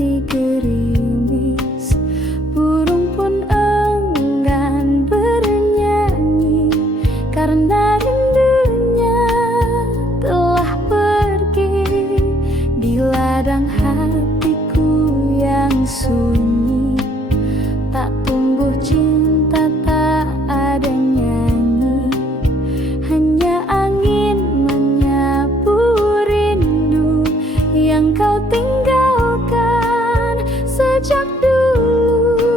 hati gerimis, burung pun enggan bernyanyi karena rindunya telah pergi di ladang hatiku yang sunyi. Tak tumbuh cinta, tak ada nyanyi, hanya angin menyapu rindu yang kau tinggalkan sejak dulu.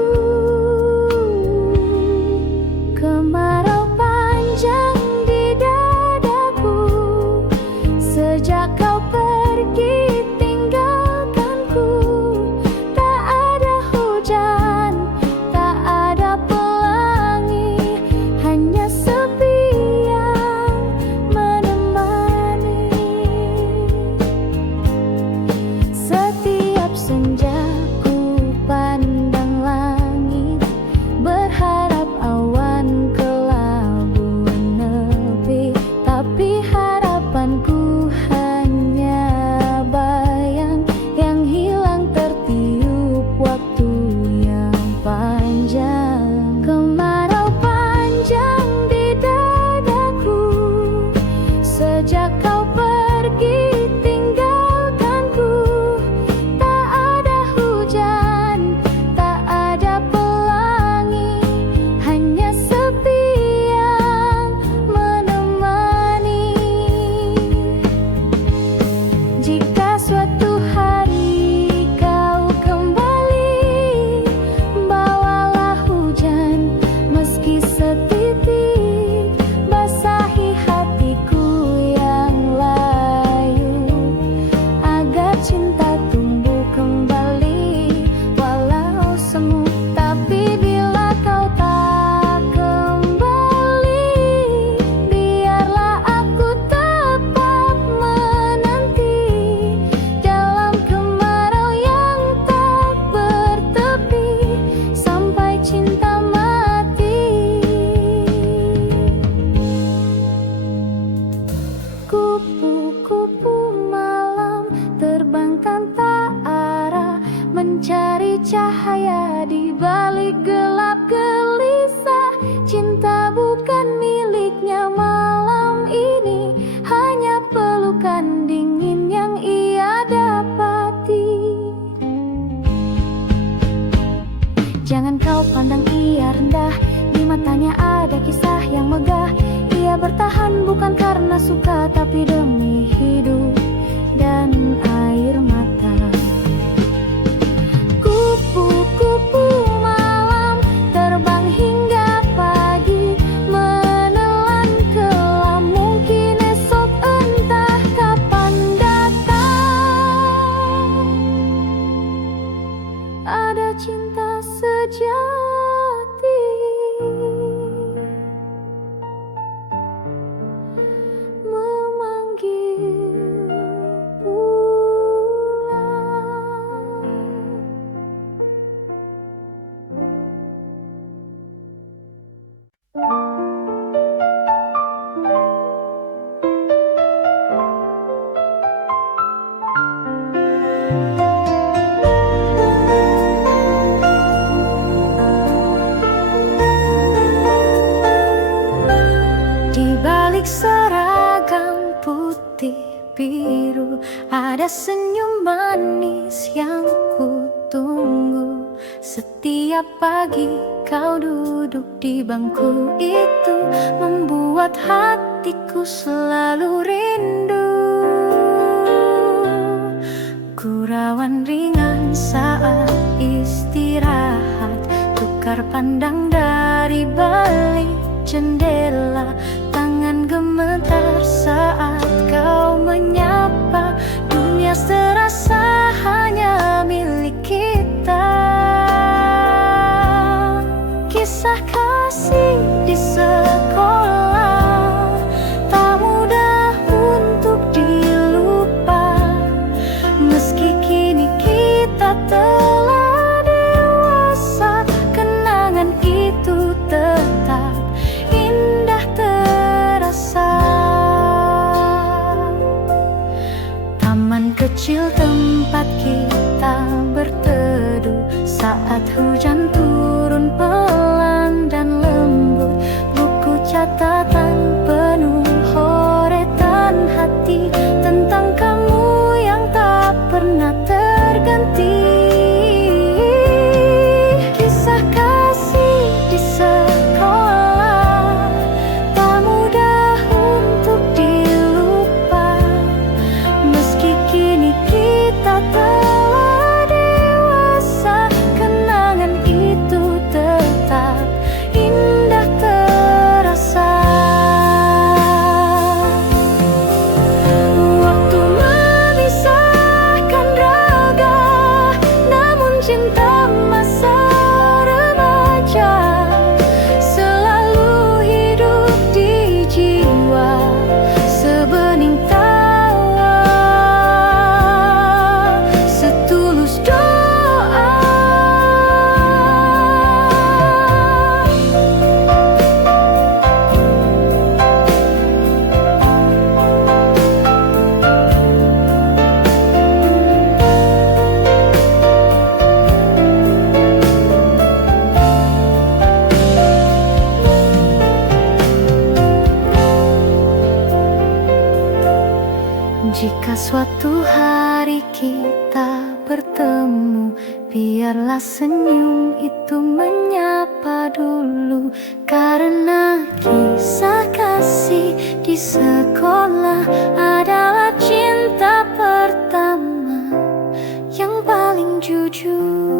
Kemarau panjang di dadaku sejak kau pergi tinggalkanku. Tak ada hujan, tak ada pelangi, hanya sepi yang menemani. Setiap senja ku pandang langit, berharap awan kelabu menepi, tapi harapanku hanya bayang yang hilang tertiup waktu yang panjang. Kemarau panjang di dadaku sejak kau pergi tinggalkanku. Tak ada hujan, tak ada pelangi, hanya sepi yang menemani. Jika suatu hari kau kembali, bawalah hujan meski setitik, basahi hatiku yang layu agar cinta tumbuh kembali walau semu. Tapi bila kau tak kembali, biarlah aku tetap menanti dalam kemarau yang tak bertepi sampai cinta mati. Kupu-kupu malam terbangkan tak arah, mencari cahaya di balik gelap gelisah. Cinta bukan miliknya malam ini, hanya pelukan dingin yang ia dapati. Jangan kau pandang ia rendah, di matanya ada kisah yang megah. Ia bertahan bukan karena suka, tapi demi hidup dan air mata. Kupu-kupu malam terbang hingga pagi, menelan kelam, mungkin esok entah kapan datang. Ada cinta sejati memanggil pulang. Di balik seragam putih biru ada senyum manis yang ku tunggu. Setiap pagi kau duduk di bangku itu, membuat hatiku selalu rindu. Gurauan ringan saat istirahat, tukar pandang dari balik jendela. Tangan gemetar saat kau menyapa, dunia serasa hanya milik kita. Kisah kasih di sekolah tak mudah untuk dilupa, meski kini kita telah dewasa, kenangan itu tetap indah terasa. kecil tempat kita bertemu. Saat hujan turun pelan dan lembut, buku catatan penuh horetan hati tentang kamu yang tak pernah terganti. Kisah kasih di sekolah tak mudah untuk dilupa, meski kini kita telah dewasa, kenangan itu tetap indah terasa. Waktu memisahkan raga, namun cinta masa remaja selalu hidup di jiwa, sebening tawa, setulus doa. Jika suatu hari kita bertemu, biarlah senyum itu menyapa dulu. Karena kisah kasih di sekolah adalah cinta pertama yang paling jujur.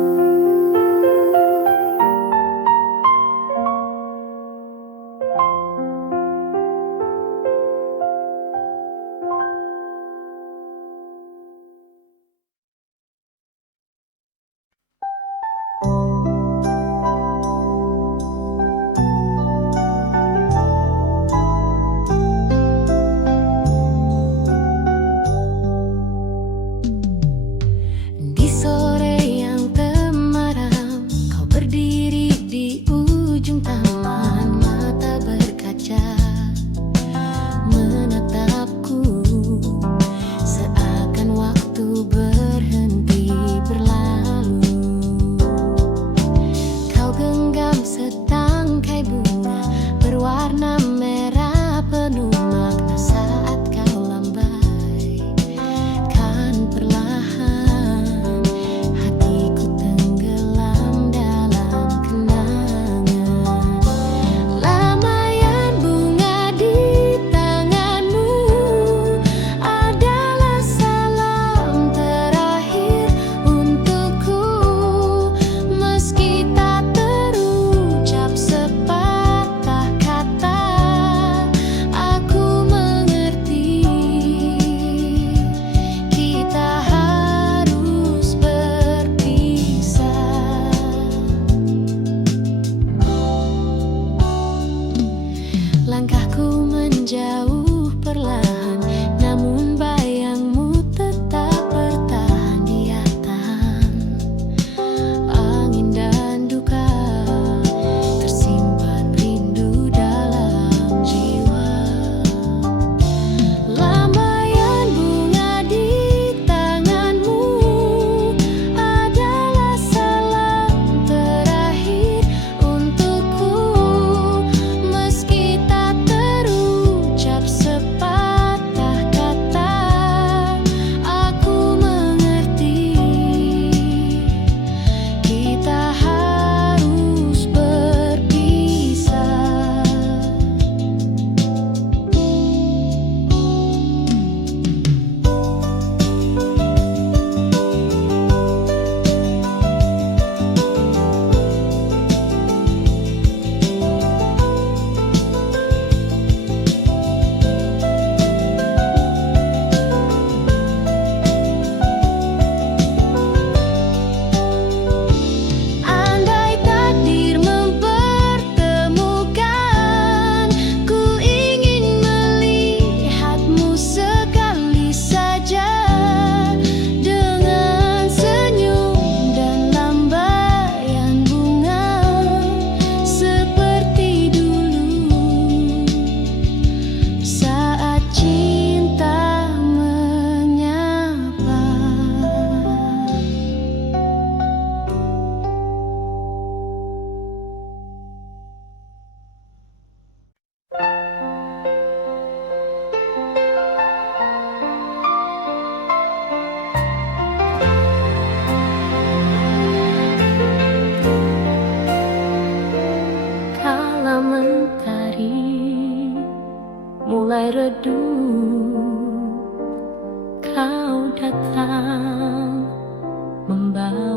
Di sore yang temai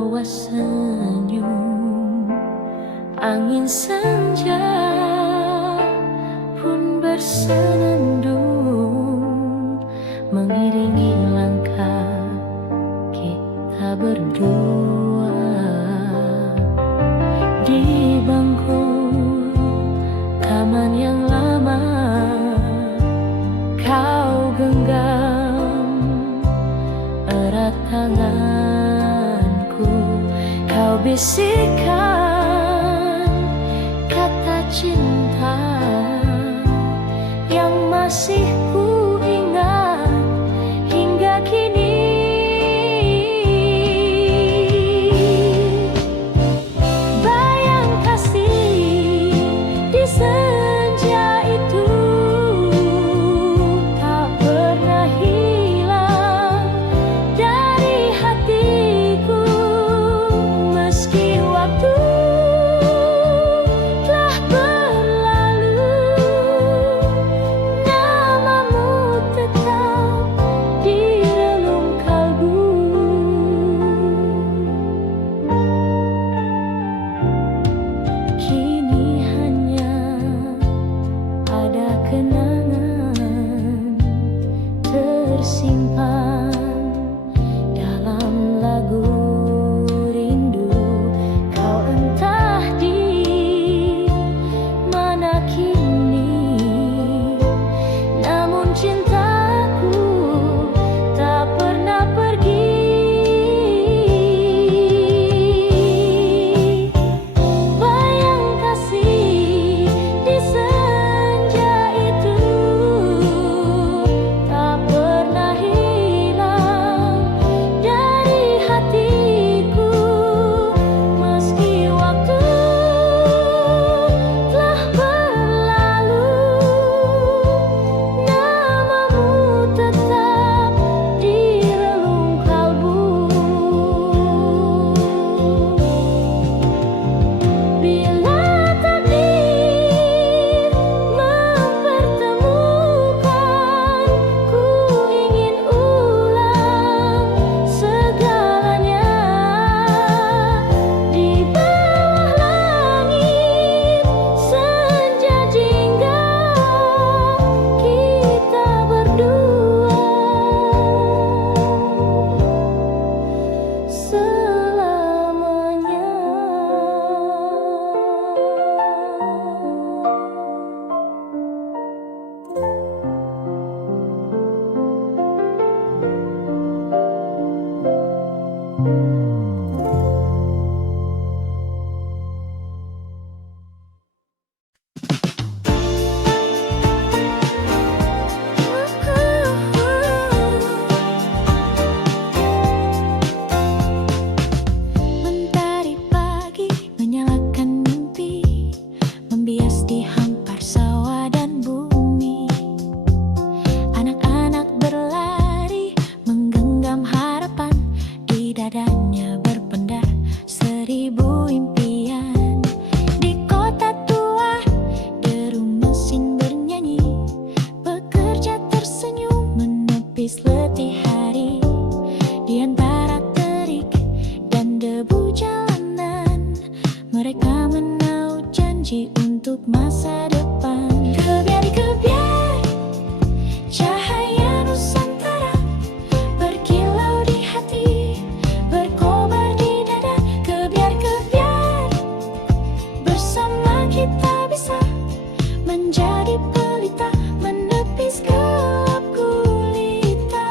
bawa senyum. Angin senja pun bersenandung, mengiringi langkah kita berdua. Di bangku taman yang lama, kau genggam erat tanganku. Kau bisikkan kata cinta yang masih ku ingat hingga kini. Bayang kasih di senja itu tak pernah hilang dari hatiku. Meski waktu telah berlalu, namamu tetap di relung kalbu. Kini hanya ada kenangan tersimpan dalam lagu rindu. Kau entah di mana kini, namun cintaku tak pernah pergi. Bayang kasih di senja itu tak pernah hilang dari hatiku. Meski waktu telah berlalu, namamu tetap di relung kalbu. Bila takdir mempertemukan, ku ingin ulang segalanya. Di bawah langit senja jingga, kita berdua selamanya. Mentari pagi menyalakan mimpi, membias di hampar sawah dan bumi. Anak-anak berlari menggenggam harapan, di dadanya berpendar 1000 impian. Di kota tua deru mesin bernyanyi, pekerja tersenyum menepis letih hari. Di antara terik dan debu jalanan, mereka menaut janji untuk masa depan. Kebiar-kebiar cahaya Nusantara berkilau di hati, berkobar di dada. Kebiar-kebiar bersama kita bisa menjadi pelita, menepis gelap gulita.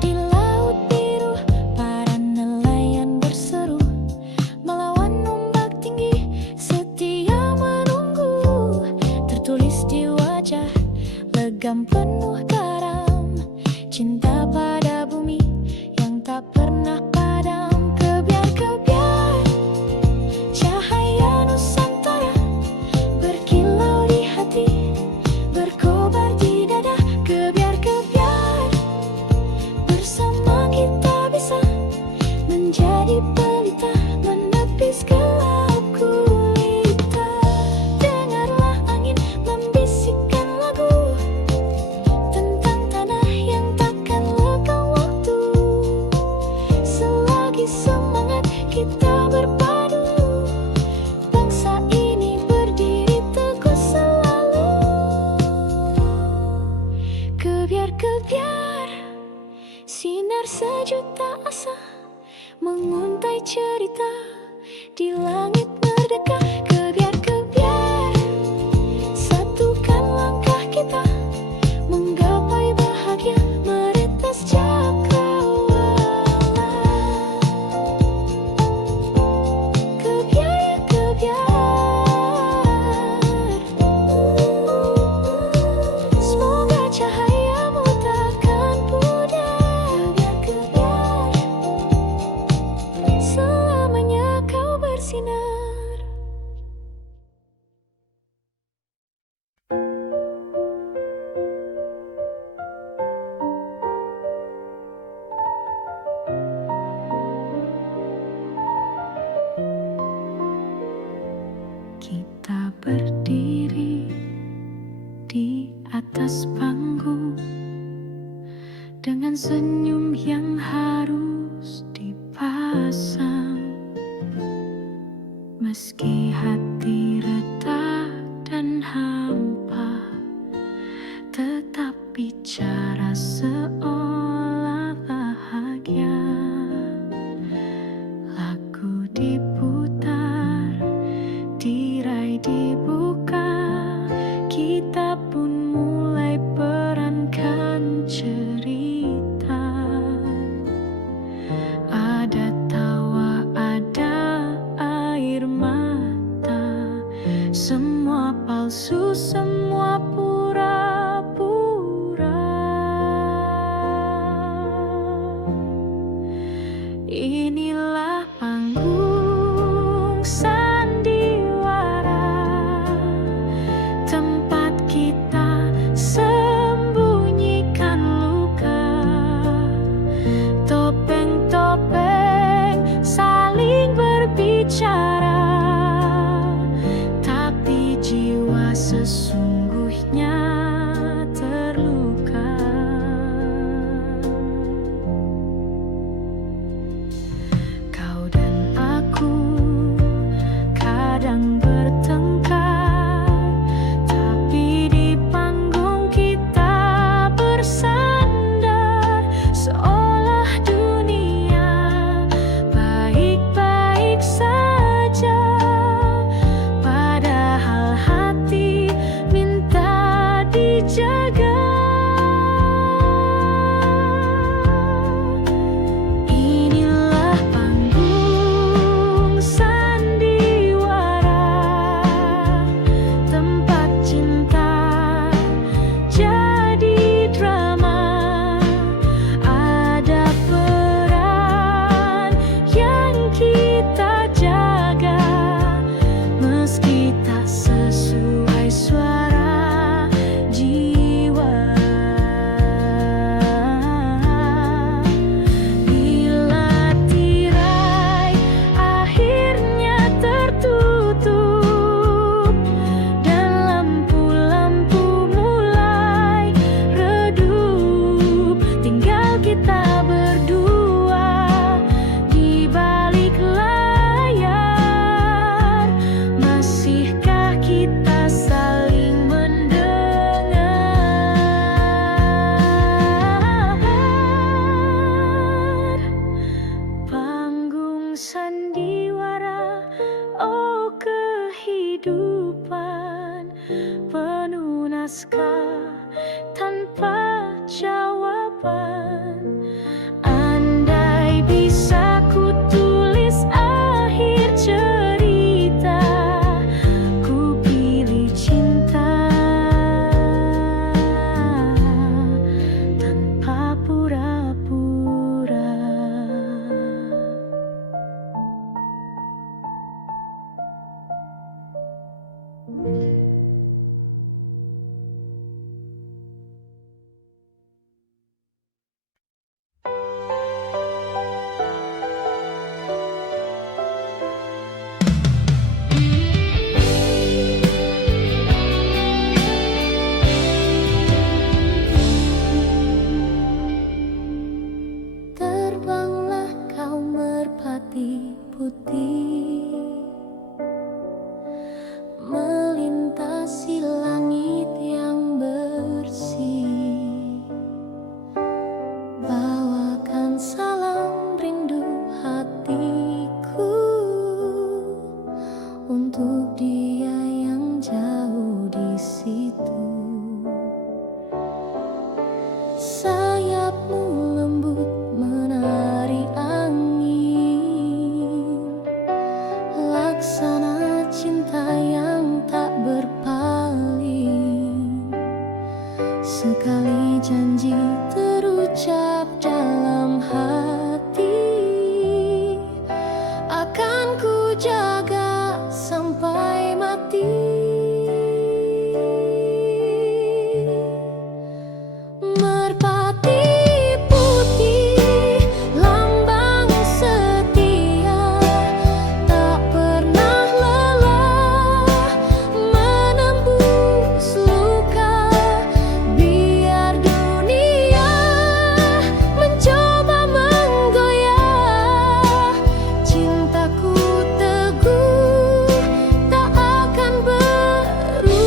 Di laut biru para nelayan berseru, melawan ombak tinggi setia menunggu. Tertulis di wajah legam penuh garam, cinta pada bumi yang tak pernah padam. Kebiar-kebiar cahaya Nusantara berkilau di hati, berkobar di dada. Kebiar-kebiar bersama kita bisa menjadi pelita, menepis gelap gulita. Dengarlah angin membisikkan menguntai cerita di langit merdeka. Kebiar-kebiar, satukan langkah kita menggapai bahagia meretas cakrawala. Kebiar-kebiar, semoga cahayamu takkan pudar. Kebiar-kebiar, selamanya kau bersinar. Kita berdiri di atas panggung dengan senyum yang harus dipasang. Meski hati retak dan hampa, tetap bicara seolah bahagia. Lagu diputar, tirai dibuka, kita pun mulai perankan cerita. Ada tawa, ada air mata, semua palsu, semua pura-pura. Inilah panggung sandiwara, tempat kita sembunyikan luka. Topeng-topeng saling berbicara, tapi jiwa sesungguhnya terluka. Kau dan aku kadang bertengkar, tapi di panggung kita bersandar seolah dunia baik-baik saja, padahal hati minta dijaga. Inilah panggung sandiwara, tempat cinta jadi drama. Ada peran yang kita jaga, meski tak sesuai suara jiwa. Bila tirai akhirnya tertutup dan lampu-lampu mulai redup, tinggal kita berdua di balik layar. Masihkah kita saling mendengar? Panggung sandiwara, oh kehidupan penuh naskah tanpa jawaban. Andai bisa ku tulis akhir cerita, ku pilih cinta tanpa pura-pura. Sekali janji terucap dalam hati, akan ku jaga sampai mati. Merpati putih, lambang setia, tak pernah lelah menembus luka. Biar dunia mencoba menggoyah, cintaku teguh tak akan berubah.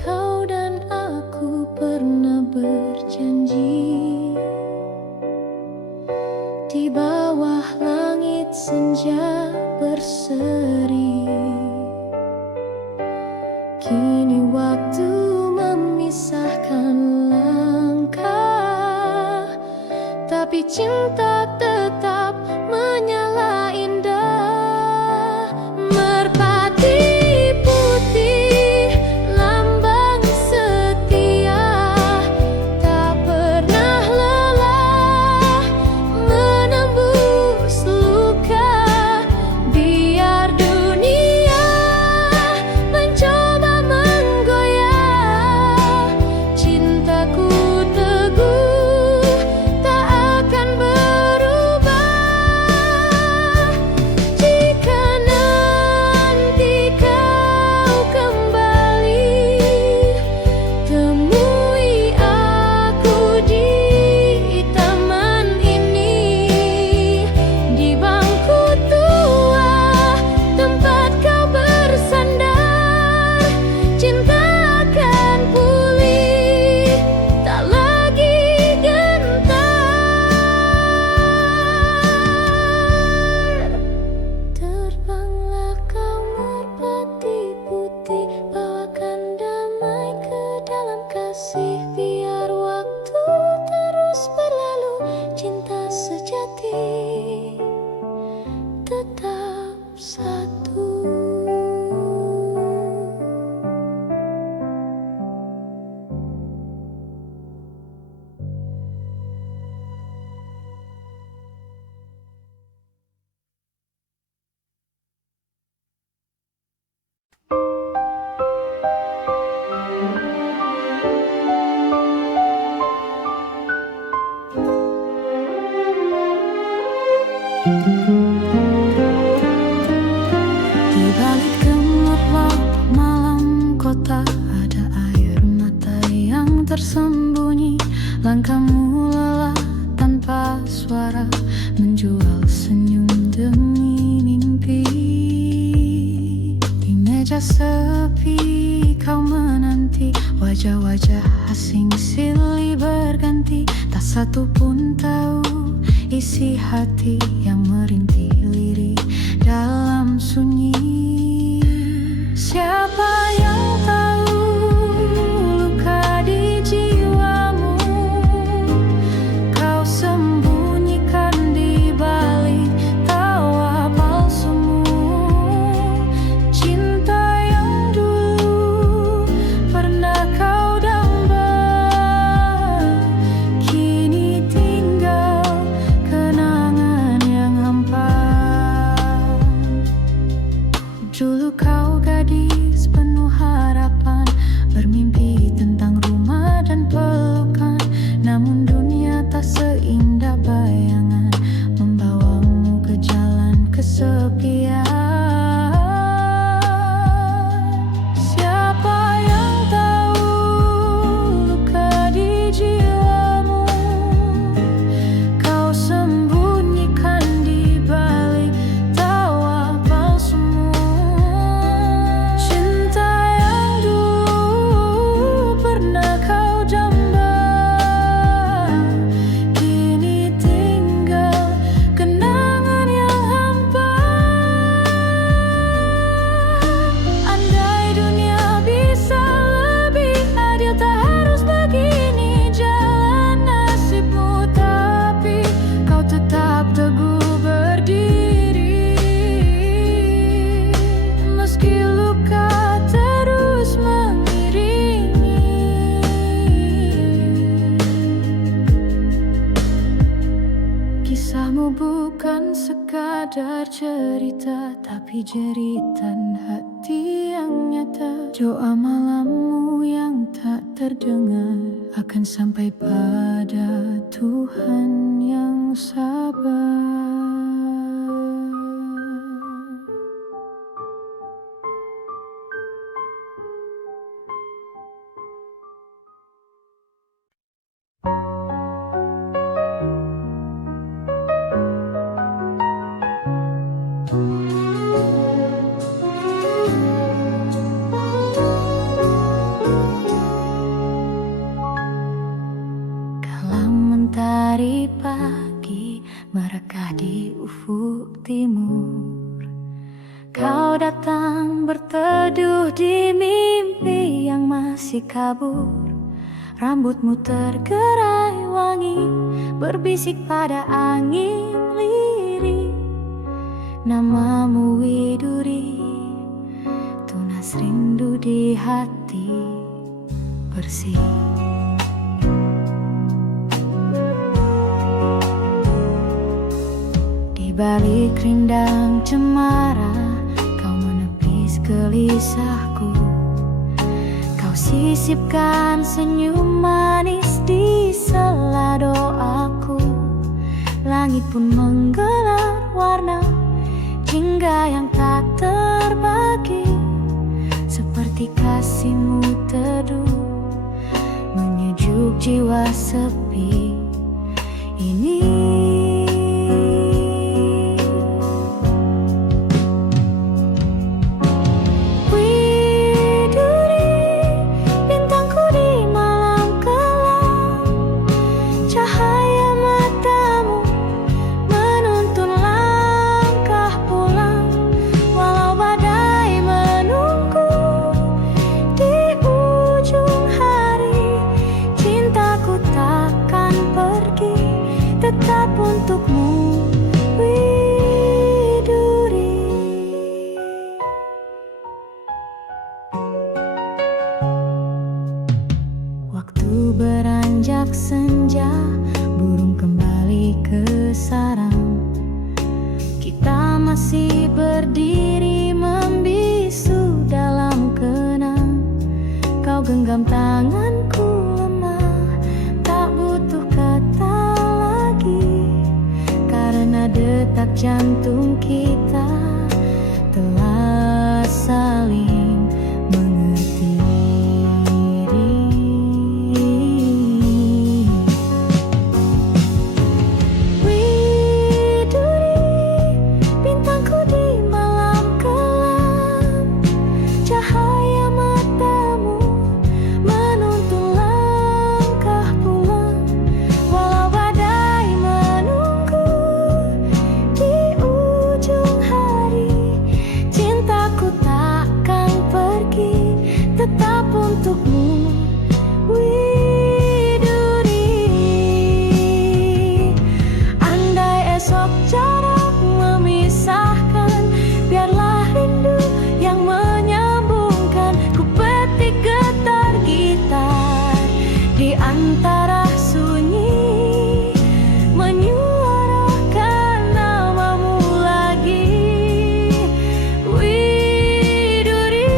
Kau dan aku pernah berjanji di bawah langit senja berseri. Kini waktu memisahkan langkah, tapi cinta tetap menyala indah. Merpati putih, lambang setia, tak pernah lelah menembus luka. Biar dunia mencoba menggoyah, cintaku teguh tak akan berubah. Jika nanti kau kembali, temui aku di taman ini, di bangku tua tempat kau bersandar. Cinta akan pulih, tak lagi gentar. Terbanglah kau merpati putih, bawakan damai ke dalam kasih. Biar waktu terus berlalu, cinta sejati tetap satu. Di balik gemerlap malam kota, ada air mata yang tersembunyi. Langkahmu lelah tanpa suara, menjual senyum demi mimpi. Di meja sepi kau menanti, wajah-wajah asing silih berganti. Tak satu pun tahu isi hati yang merintih lirih dalam sunyi. Siapa yang tahu luka di jiwamu, kau sembunyikan di balik tawa palsumu. Cinta yang dulu pernah kau damba, kini tinggal kenangan yang hampa. Dulu kau gadis penuh Tapi jeritan hati yang nyata, doa malammu yang tak terdengar, akan sampai pada Tuhan yang sabar. Mentari pagi merekah di ufuk timur. Kau datang berteduh di mimpi yang masih kabur. Rambutmu tergerai wangi, berbisik pada angin lirih. Namamu Widuri, tunas rindu di hati bersih. Balik rindang cemara, kau menepis gelisahku. Kau sisipkan senyum manis di sela doaku. Langit pun menggelar warna jingga yang tak terbagi, seperti kasihmu teduh menyejuk jiwa sepi ini. Tetap untukmu, Widuri. Waktu beranjak senja, burung kembali ke sarang. Kita masih berdiri membisu dalam kenang. Kau genggam tanganku lemah, tak butuh kata, karena detak jantung kita telah saling mengerti. Widuri, bintangku di malam kelam, cahaya matamu menuntun langkah pulang. Walau badai menunggu di ujung hari, cintaku takkan pergi, tetap untukmu, Widuri. Andai esok jarak memisahkan, biarlah rindu yang menyambungkan. Ku petik getar gitar di antara sunyi, menyuarakan namamu lagi, Widuri.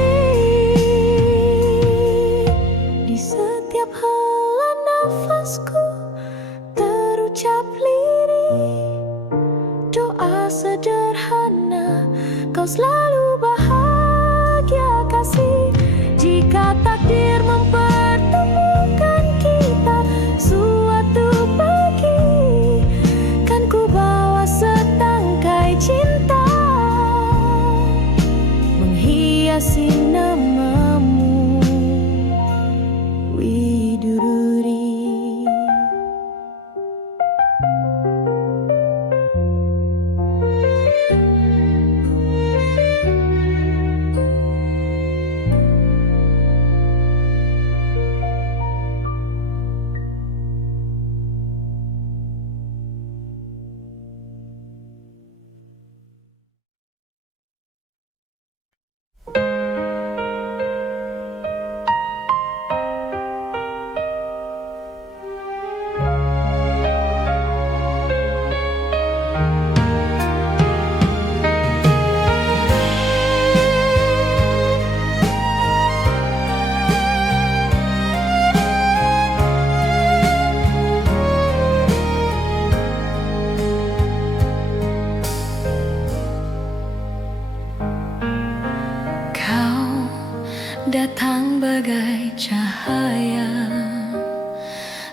datang bagai cahaya,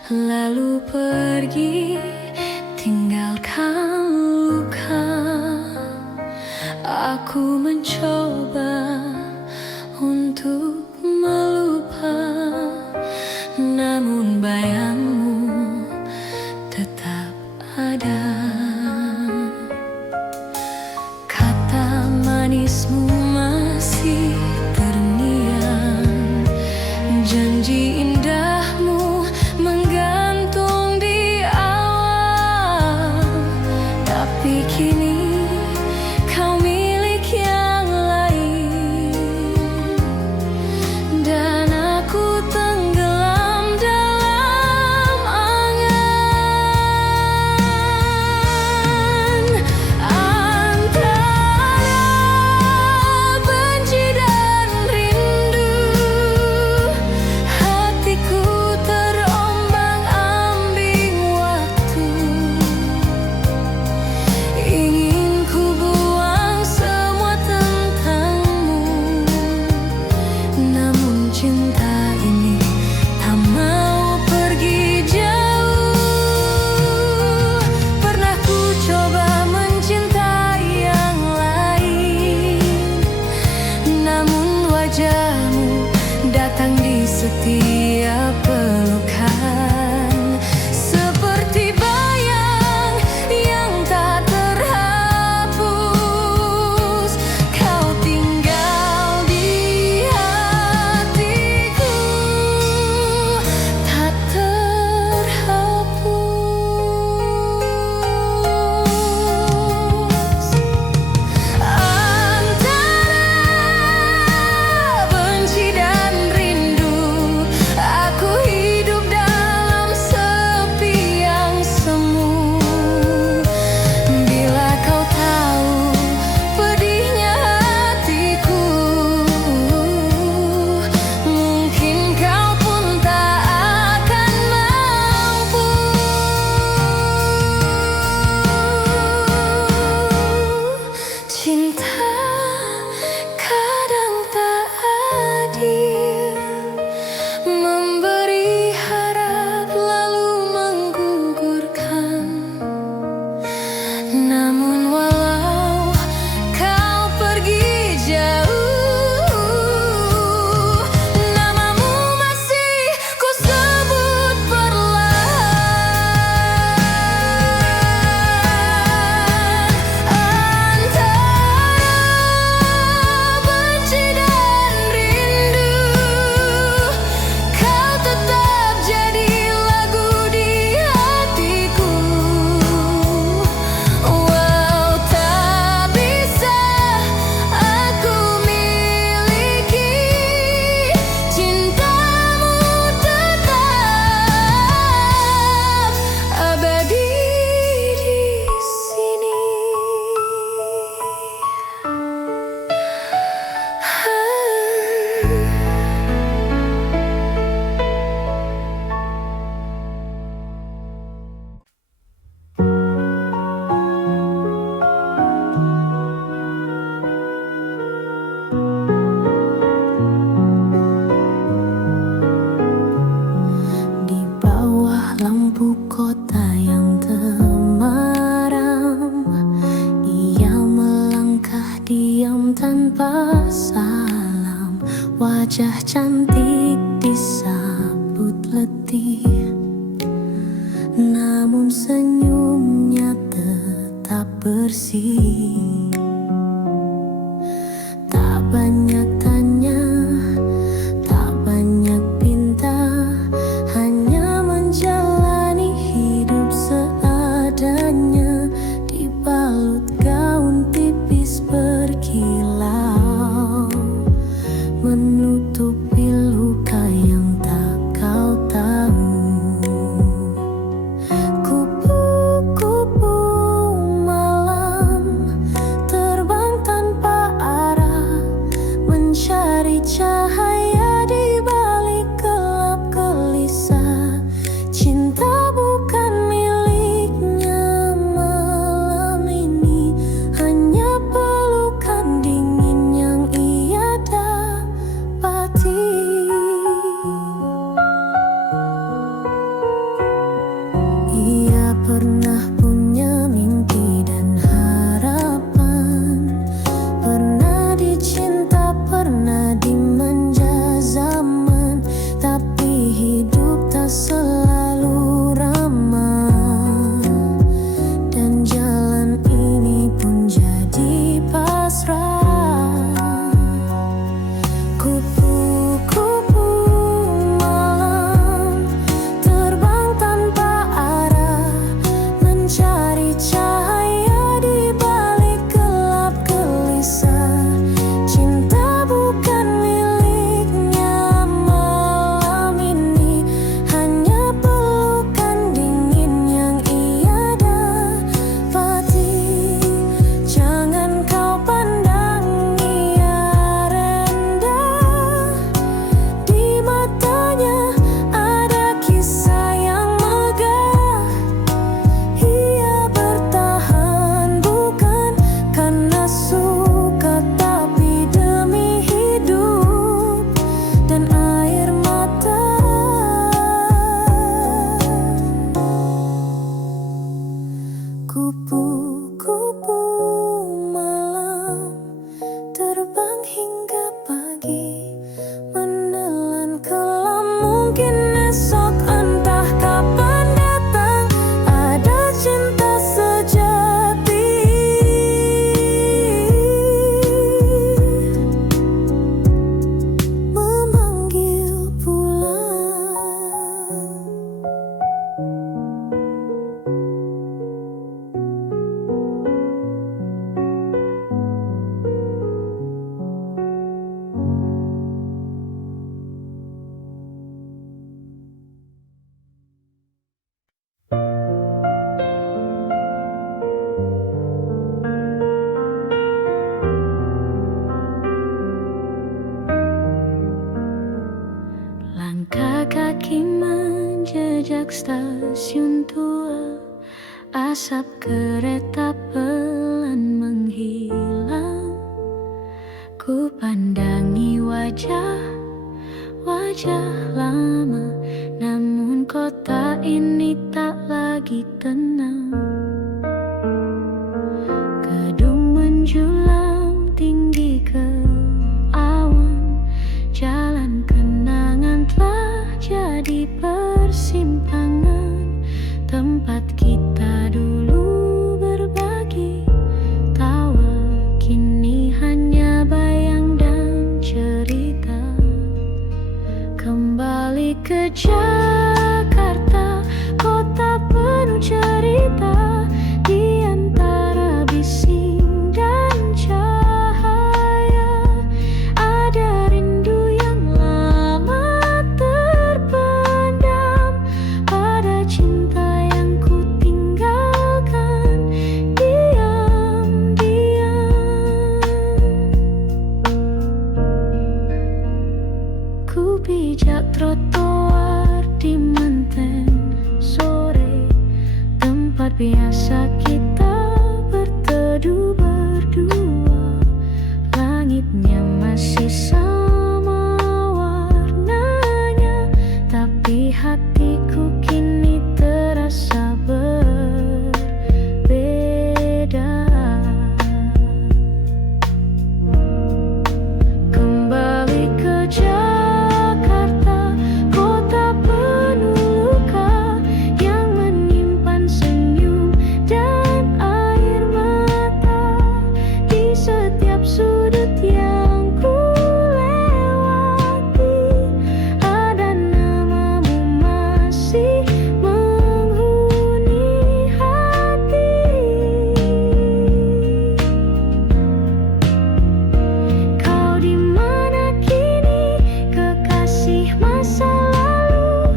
lalu pergi tinggalkan luka. Aku mencoba untuk melupa, namun bayangmu tetap ada. Kata manismu masih terngiang, janji indahmu menggantung di awal. Tapi kini kau milik yang lain, dan aku tenggelam dalam angan. Antara benci dan rindu, hatiku terombang-ambing waktu. Ingin ku buang semua tentangmu, namun cinta ini tak mau pergi jauh. Pernah ku coba mencintai yang lain, namun wajahmu datang di setiap pelukan, seperti bayang yang tak terhapus. Kau tinggal di hatiku, tak terhapus. Antara benci dan rindu, aku hidup dalam sepi yang semu. Bila kau tahu pedihnya hatiku, mungkin kau pun tak akan mampu. Cinta kadang tak adil, memberi harap lalu menggugurkan. Namun walau kau pergi jauh, namamu masih ku sebut perlahan. Antara benci dan rindu, kau tetap jadi lagu di hatiku. Walau tak bisa aku miliki, cintamu tetap abadi di sini. Di bawah lampu kota yang temaram, ia melangkah diam tanpa salam. Wajah cantik disambut letih, namun senyumnya tetap bersih. Tak banyak tanya, tak banyak pinta, hanya menjalani hidup seadanya. Dibalut gaun tipis berkilau, menutupi luka yang tak kau tahu. Kupu-kupu malam kaki menjejak stasiun tua, asap kereta pelan menghilang. Ku pandangi wajah lama, namun kota ini tak lagi tenang. Gedung menjulang tinggi ke awan, jalan kenangan telah jadi persimpangan, tempat kita dulu berbagi tawa, kini hanya bayang dan cerita. Kembali ke Jakarta, kota penuh cerita, di antara bising dan cahaya ada rindu yang lama terpendam, pada cinta yang ku tinggalkan diam-diam. Ku pijak trotoar di Menteng sore, tempat biasa kita berteduh berdua. Langitnya masih sama warnanya, tapi hatiku kini terasa berbeda. Kembali ke Jakarta, kota penuh luka yang menyimpan senyum dan air mata. Di setiap sudut yang ku lewati, ada namamu masih menghuni hati. Kau di mana kini, kekasih masa lalu?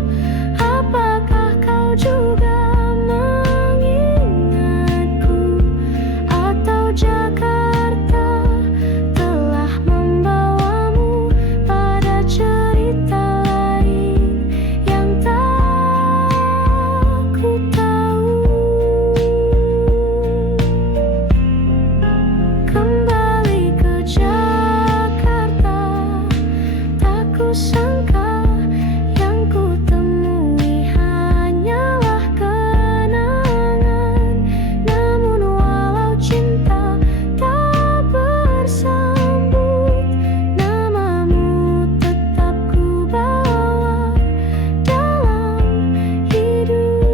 Apakah kau juga mengingatku? Atau Jakarta telah membawamu pada cerita lain yang tak ku tahu? Kembali ke Jakarta, tak kusangka yang ku temui hanyalah kenangan. Namun walau cinta tak bersambut, namamu tetap ku bawa dalam hidup.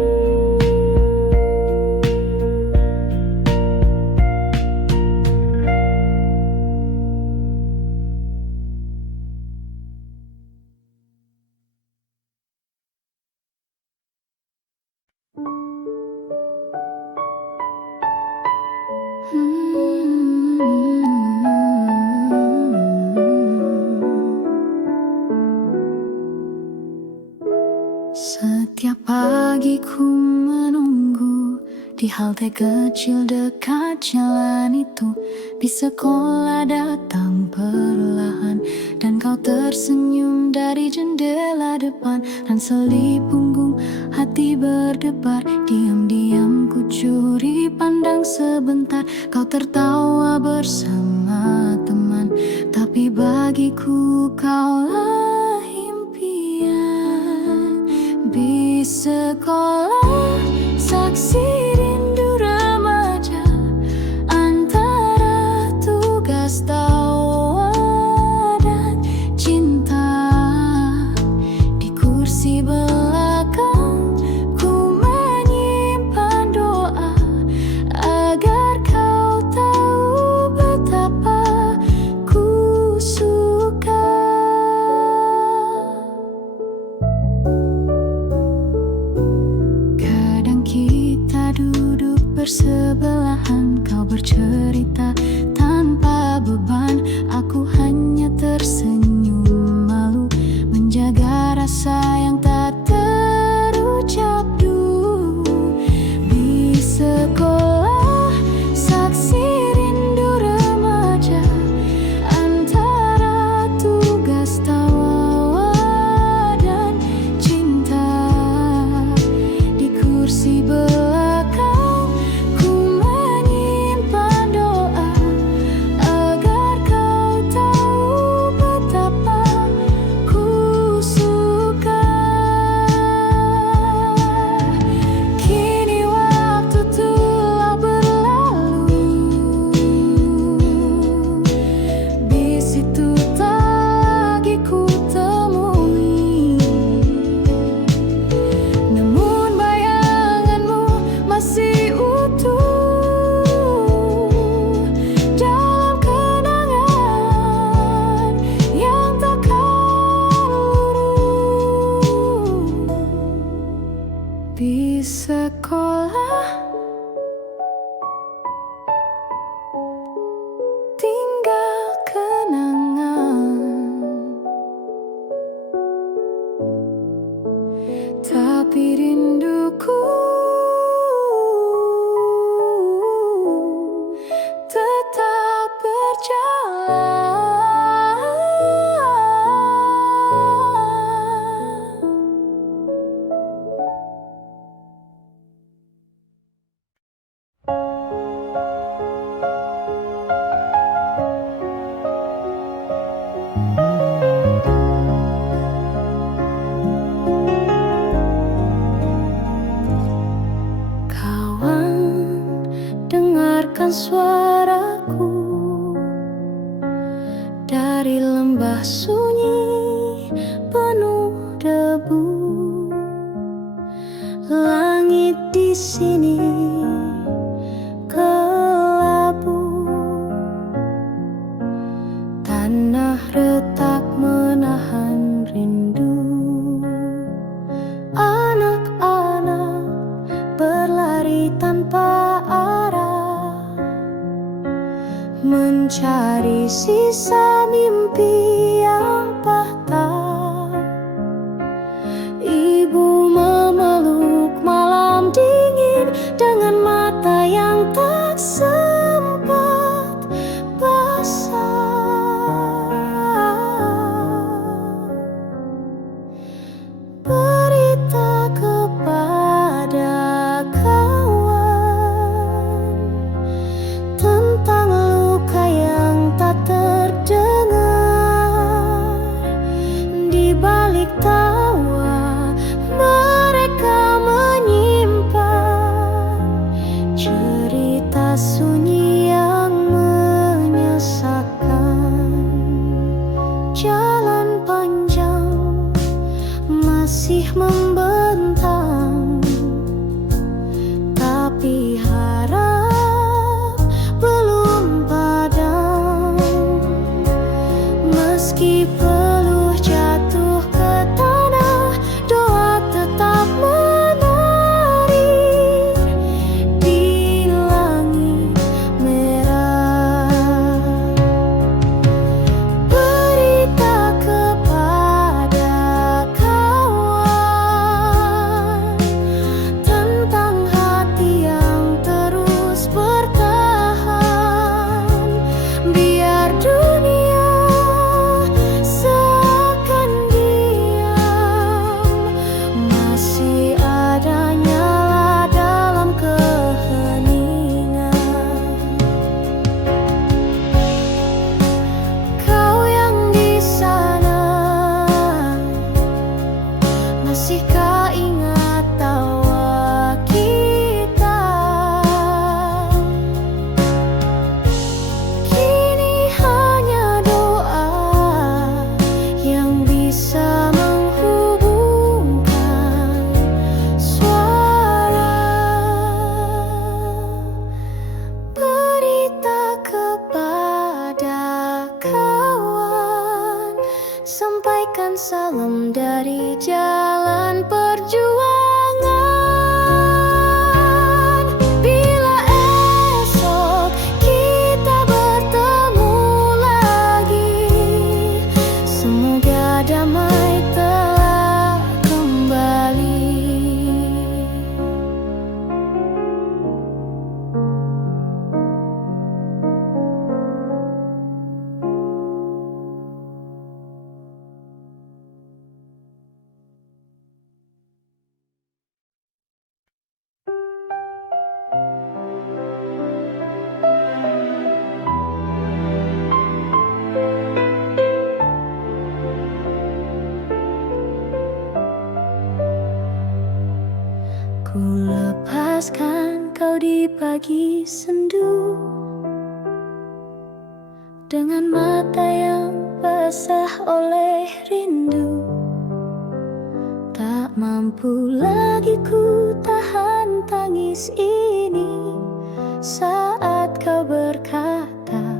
Setiap pagi ku menunggu di halte kecil dekat jalan itu. Di sekolah datang perlahan, dan kau tersenyum dari jendela depan. Ransel punggung, hati berdebar, diam-diam ku curi pandang sebentar. Kau tertawa bersama teman, tapi bagiku kaulah impian. Di sekolah, saksi rindu remaja, antara tugas tawa dan cinta. Di kursi belakang ku menyimpan doa, agar kau tahu betapa ku suka. Kadang kita duduk bersebelahan, kau bercerita tanpa beban, aku hanya tersenyum malu, menjaga rasa yang tak terucap dulu. Di sekolah, saksi rindu remaja, antara tugas tawa dan cinta. sini kelabu. Tanah retak menahan rindu. Anak-anak berlari tanpa arah, mencari sisa mimpi yang patah. Ibu memeluk malam dingin dengan mata yang tak sempat basah. Berita kepada kawan tentang luka yang tak terdengar. Di balik tawa mereka menyimpan cerita sunyi yang menyesakkan. Jalan panjang masih membentang, tapi harap belum padam. Meski peluh jatuh ke tanah, doa tetap mengalir di langit merah. Berita kepada kawan tentang hati yang terus bertahan. Biar dunia seakan diam, masih ada nyala dalam keheningan. Kau yang di sana, masihkah ingat tawa kita? Kini hanya doa yang bisa menghubungkan suara. Berita kepada kawan, sampaikan salam dari jalan perjuangan. Bila esok kita bertemu lagi, semoga damai telah kembali. Ku lepaskan kau di pagi sendu, dengan mata yang basah oleh rindu. Tak mampu lagi ku tahan tangis ini saat kau berkata,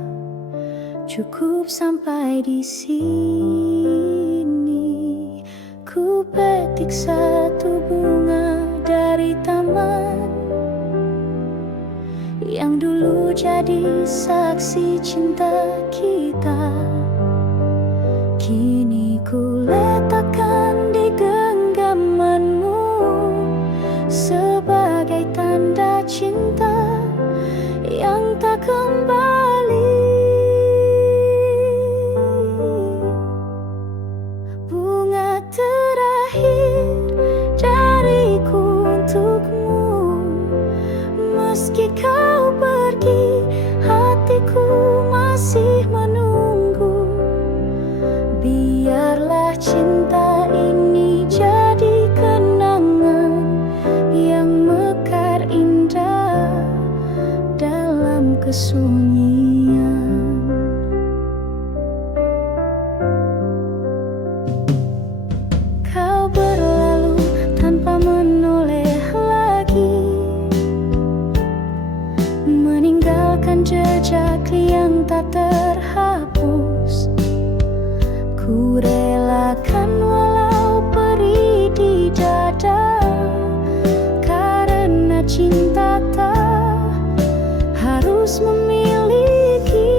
cukup sampai di sini. Ku petik satu bunga dari taman yang dulu jadi saksi cinta kita. Kini ku letakkan di genggamanmu sebagai tanda cinta yang tak kembali. Bunga terakhir dariku untukmu, meski kau pergi, hatiku masih menunggu. Biarlah cinta tak terhapus. Ku relakan walau perih di dada, karena cinta tak harus memiliki.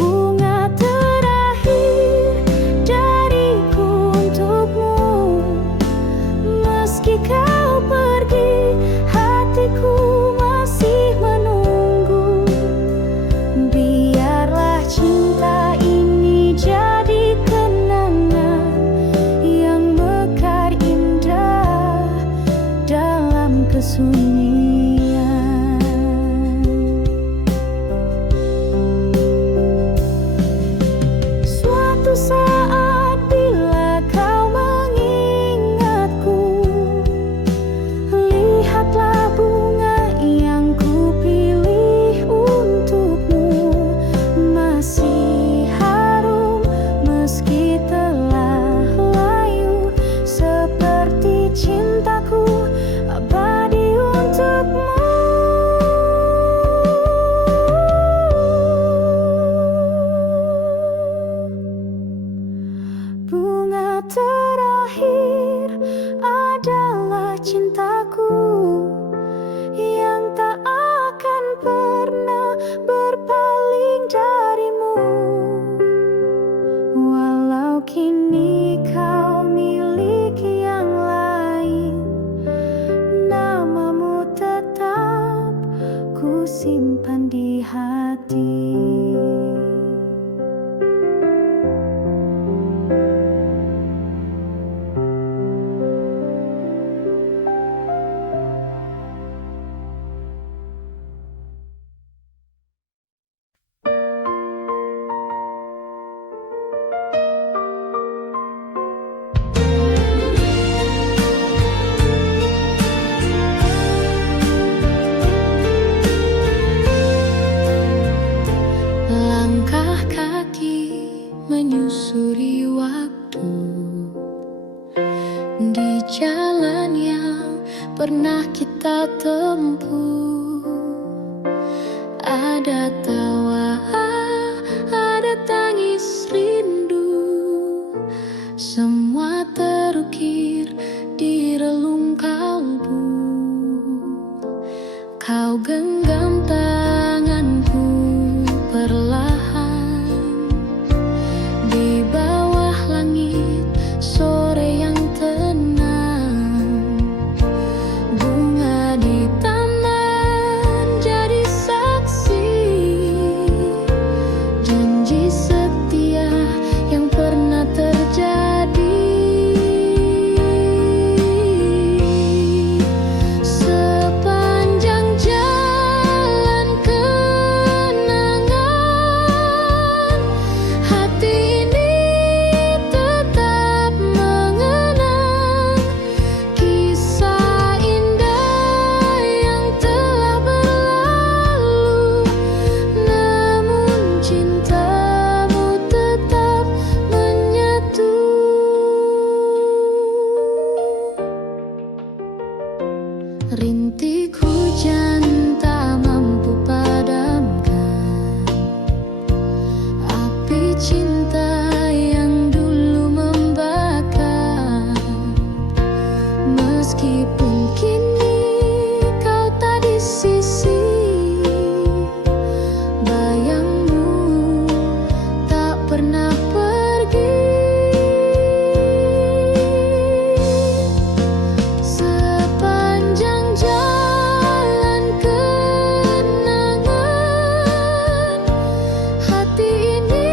Bunga terakhir dariku untukmu, meski kau pergi, hatiku masih menunggu. Biarlah cinta ini jadi kenangan yang mekar indah dalam kesunyian. Suatu saat bila kau mengingatku, lihatlah bunga yang kupilih untukmu, masih harum meski telah layu, seperti cintaku abadi untukmu. Bunga terakhir adalah cintaku yang tak akan pernah berpaling darimu. Walau kini kau miliki yang lain, namamu tetap ku simpan di hati. Langkah kaki menyusuri waktu di jalan yang pernah kita tempuh. Ada tawa, ada tangis rindu, semua terukir di relung kalbu. Kau genggam tanganku perlahan di bawah langit sore yang tenang. Bunga di taman jadi saksi, janji setia yang pernah terjadi. Sepanjang jalan kenangan, hati ini tetap mengenang kisah indah yang telah berlalu. Namun cintamu tetap menyatu. Rintik hujan tak mampu padamkan api cinta yang dulu membakar. Meskipun kini kau tak di sisi, bayangmu tak pernah pergi. Sepanjang jalan kenangan, hati ini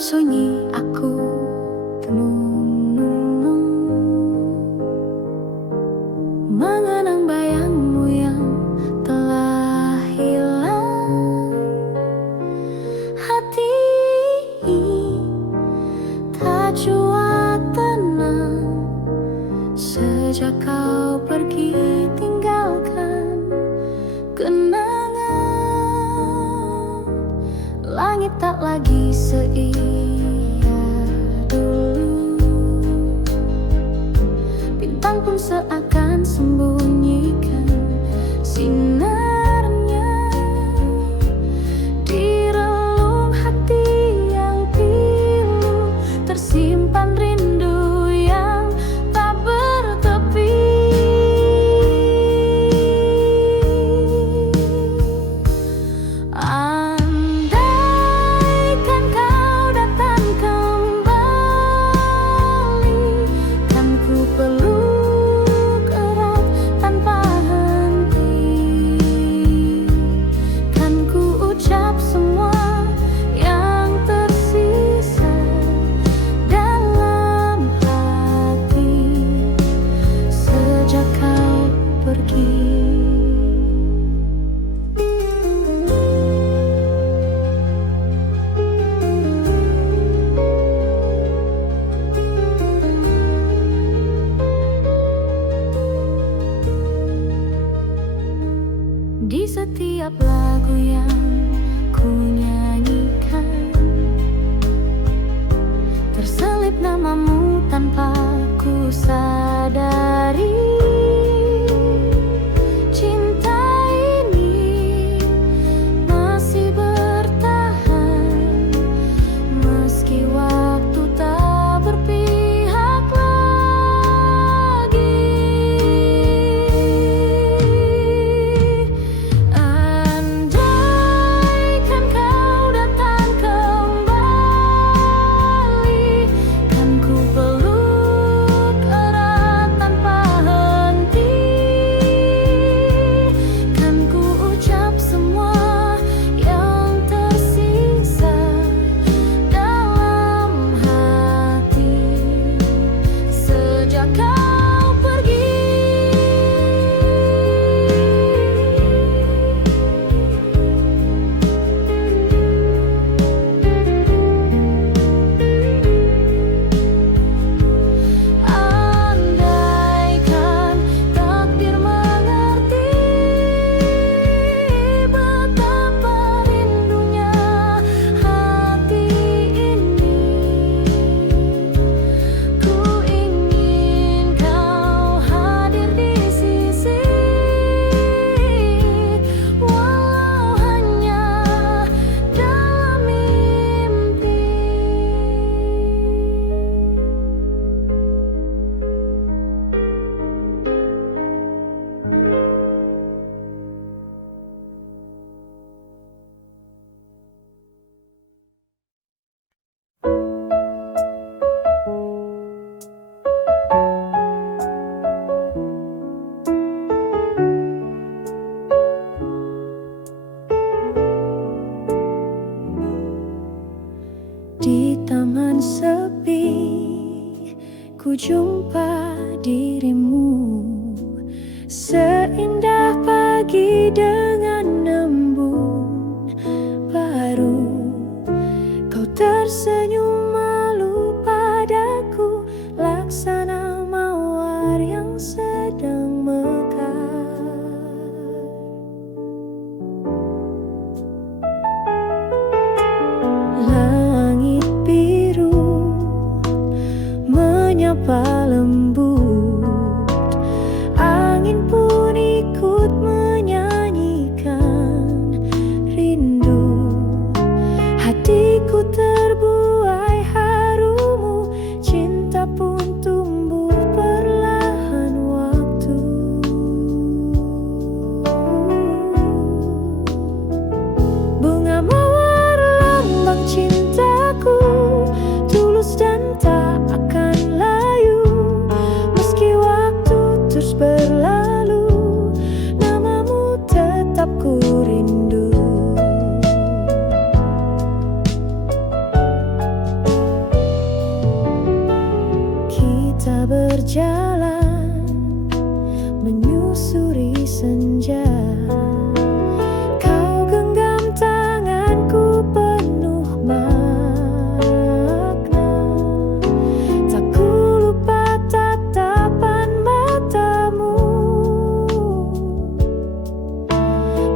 sunyi aku tenung-nung, mengenang bayangmu yang telah hilang. Hati tak jua tenang sejak kau pergi tinggalkan kenangan. Langit tak lagi seia dulu, bintang pun seakan sembunyikan sinarnya di relung hati yang pilu. Tersimpan rindu yang tak bertepi. Andaikan kau datang kembali, kan ku peluk erat tanpa henti, kan ku ucap semua yang tersisa dalam hati sejak kau pergi. Di setiap lagu yang ku nyanyikan terselip namamu tanpa ku sadari. Cinta ini masih bertahan meski waktu tak berpihak lagi. Andaikan kau datang kembali, kan ku peluk erat tanpa henti, kan ku ucap semua yang tersisa dalam hati sejak kau pergi. Andaikan takdir mengerti betapa rindunya hati ini, ku ingin kau hadir di sisi, walau hanya dalam mimpi. Di taman sepi ku jumpa dirimu, seindah pagi dengan embun baru. Kau tersenyum malu padaku, laksana mawar yang sedang mekar. Langit biru menyapa lembut, angin pun ikut menyanyikan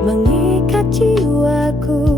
mengikat jiwaku.